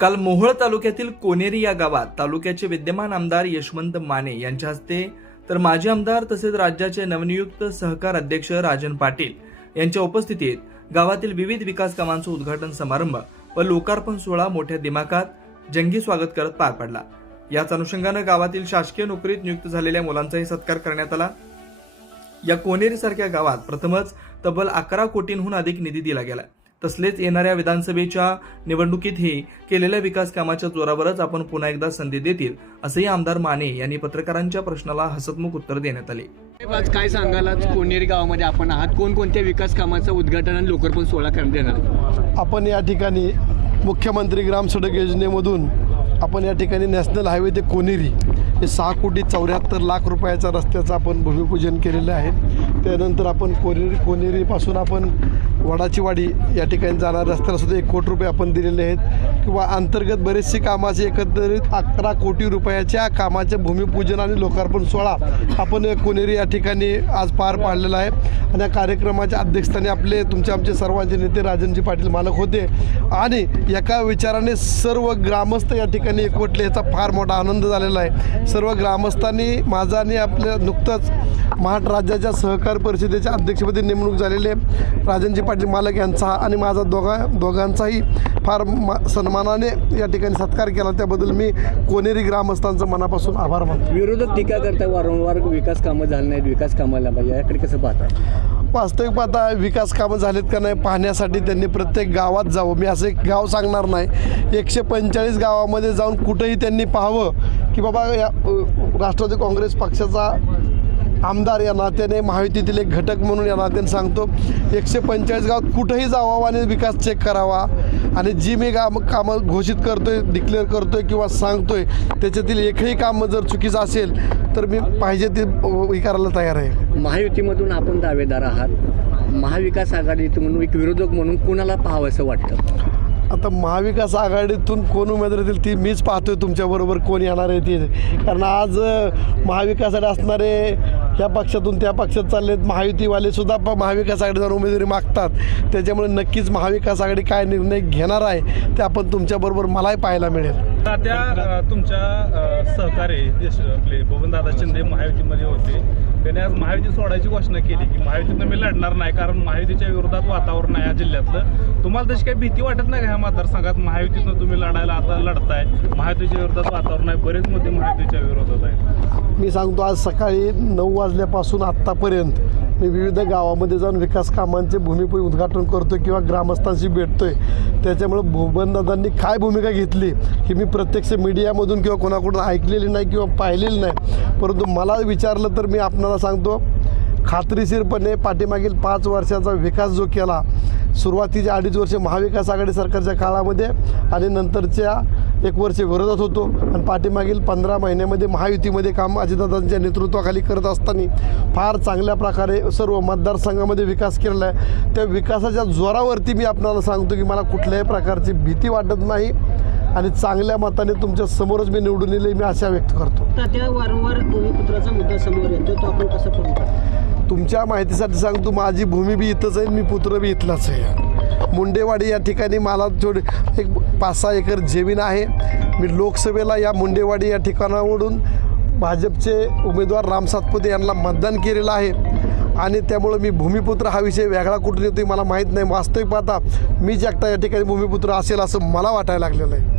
काल मोहोळ तालुक्यातील कोनेरी या गावात तालुक्याचे विद्यमान आमदार यशवंत माने यांच्या हस्ते तर माजी आमदार तसेच राज्याचे नवनियुक्त सहकार अध्यक्ष राजन पाटील यांच्या उपस्थितीत गावातील विविध विकास कामांचं उद्घाटन समारंभ व लोकार्पण सोहळा मोठ्या दिमाखात जंगी स्वागत करत पार पडला. याच अनुषंगानं गावातील शासकीय नोकरीत नियुक्त झालेल्या मुलांचाही सत्कार करण्यात आला. या कोनेरी सारख्या गावात प्रथमच तब्बल अकरा कोटींहून अधिक निधी दिला गेला. तसलेच येणाऱ्या विधानसभेच्या निवडणुकीतही केलेल्या विकास कामाच्या जोरावरच आपण पुन्हा एकदा संधी देतील असंही आमदार माने यांनी पत्रकारांच्या प्रश्नाला हसतमुख उत्तर देण्यात आले. आज काय सांगाल? आज कोनेरी गावामध्ये आपण आहात. कोणकोणत्या विकास कामाचं उद्घाटन आणि लोकार्पण सोहळा करण्यात येणार? आपण या ठिकाणी मुख्यमंत्री ग्राम सडक योजनेमधून आपण या ठिकाणी नॅशनल हायवे ते कोनेरी हे सहा कोटी चौऱ्याहत्तर लाख रुपयाच्या रस्त्याचं आपण भूमिपूजन केलेलं आहे. त्यानंतर आपण कोनेरी कोनेरीपासून आपण वडाची वाडी या ठिकाणी जाणाऱ्या रस्त्याला सुद्धा एक कोटी रुपये आपण दिलेले आहेत. किंवा अंतर्गत बरेचसे कामाचे एकंदरीत अकरा कोटी रुपयाच्या कामाचे भूमिपूजन आणि लोकार्पण सोहळा आपण कोनेरी या ठिकाणी आज पार पाडलेला आहे. आणि या कार्यक्रमाच्या अध्यक्षस्थानी आपले तुमचे आमचे सर्वांचे नेते राजनजी पाटील मालक होते. आणि एका विचाराने सर्व ग्रामस्थ या ठिकाणी एकवटले याचा फार मोठा आनंद झालेला आहे. सर्व ग्रामस्थांनी माझा आणि आपल्या नुकतंच महाराष्ट्र राज्याच्या सहकार परिषदेच्या अध्यक्षपदी नेमणूक झालेले राजनजी पाटील मालक यांचा आणि माझा दोघा दोघांचाही फार मा सन्मानाने या ठिकाणी सत्कार केला. त्याबद्दल मी कोनेरी ग्रामस्थांचं मनापासून आभार मानतो. विरोधक टीका करताय वारंवार विकास कामं झाली नाहीत विकास कामाला पाहिजे. याकडे कसं पाहताय वास्तविक पाहता विकास कामं झालीत का नाही पाहण्यासाठी त्यांनी प्रत्येक गावात जावं. मी असं एक गाव सांगणार नाही. एकशे पंचेचाळीस गावामध्ये जाऊन कुठंही त्यांनी पाहावं की बाबा या राष्ट्रवादी काँग्रेस पक्षाचा आमदार या नात्याने महायुतीतील एक घटक म्हणून या नात्याने सांगतो एकशे पंचेचाळीस गावात कुठंही जावावं आणि विकास चेक करावा. आणि जी मी काम कामं घोषित करतोय डिक्लेअर करतोय किंवा सांगतोय त्याच्यातील एकही काम जर चुकीचं असेल तर मी पाहिजे ते हे करायला तयार आहे. महायुतीमधून आपण दावेदार आहात. महाविकास आघाडीतून म्हणून एक विरोधक म्हणून कुणाला पाहावं असं वाटतं? आता महाविकास आघाडीतून कोण उमेदवार येतील ती मीच पाहतोय तुमच्याबरोबर कोण येणार आहे ती. कारण आज अ, महाविकासाकडे असणारे ह्या पक्षातून त्या पक्षात चाललेत आहेत सुद्धा प महाविकास आघाडी जाऊन उमेदवारी मागतात. त्याच्यामुळे नक्कीच महाविकास आघाडी काय निर्णय घेणार आहे ते आपण तुमच्याबरोबर मलाही पाहायला मिळेल. त्या तुमच्या सहकारी आपले बबनदादा शिंदे महायुतीमध्ये होते. त्याने आज महायुती सोडायची घोषणा केली की महायुतीतनं मी लढणार नाही कारण महायुतीच्या विरोधात वातावरण आहे या जिल्ह्यातलं. तुम्हाला तशी काही भीती वाटत नाही का ह्या मतदारसंघात? महायुतीतनं तुम्ही लढायला आता लढताय महायुतीच्या विरोधात वातावरण आहे बरेच मुद्दे महायुतीच्या विरोधात आहेत. मी सांगतो आज सकाळी नऊ वाजल्यापासून आत्तापर्यंत मी विविध गावामध्ये जाऊन विकास कामांचे भूमिपूजन उद्घाटन करतो किंवा ग्रामस्थांशी भेटतोय. त्याच्यामुळे भुवनदादांनी काय भूमिका घेतली ही मी प्रत्यक्ष मीडियामधून किंवा कोणाकडून ऐकलेली नाही किंवा पाहिलेली नाही. परंतु मला विचारलं तर मी आपणाला सांगतो खात्रीशीरपणे पाठीमागील पाच वर्षाचा विकास जो केला सुरुवातीच्या अडीच वर्ष महाविकास आघाडी सरकारच्या काळामध्ये आणि नंतरच्या एक वर्ष विरोधात होतो. आणि पाठीमागील पंधरा महिन्यामध्ये महायुतीमध्ये काम अजितदादांच्या नेतृत्वाखाली करत असताना फार चांगल्या प्रकारे सर्व मतदारसंघामध्ये विकास केलेला आहे. त्या विकासाच्या जोरावरती मी आपणाला सांगतो की मला कुठल्याही प्रकारची भीती वाटत नाही. आणि चांगल्या मताने तुमच्या समोरच मी निवडून येईल मी आशा व्यक्त करतो. वारंवार भूमिपुत्राचा मुद्दा समोर येतो तो आपण कसं पाहतो तुमच्या माहितीसाठी सांगतो माझी भूमी बी इथंच आहे मी पुत्र बी इथलाच आहे. मुंडेवाडी या ठिकाणी मला थोडी एक पाच सहा एकर जमीन आहे. मी लोकसभेला या मुंडेवाडी या ठिकाणावरून भाजपचे उमेदवार राम सातपुते यांना मतदान केलेलं आहे. आणि त्यामुळं मी भूमिपुत्र हा विषय वेगळा कुठून येतो मला माहीत नाही. वास्तविक पाहता मीच एकटा या ठिकाणी भूमिपुत्र असेल असं मला वाटायला लागलेलं आहे.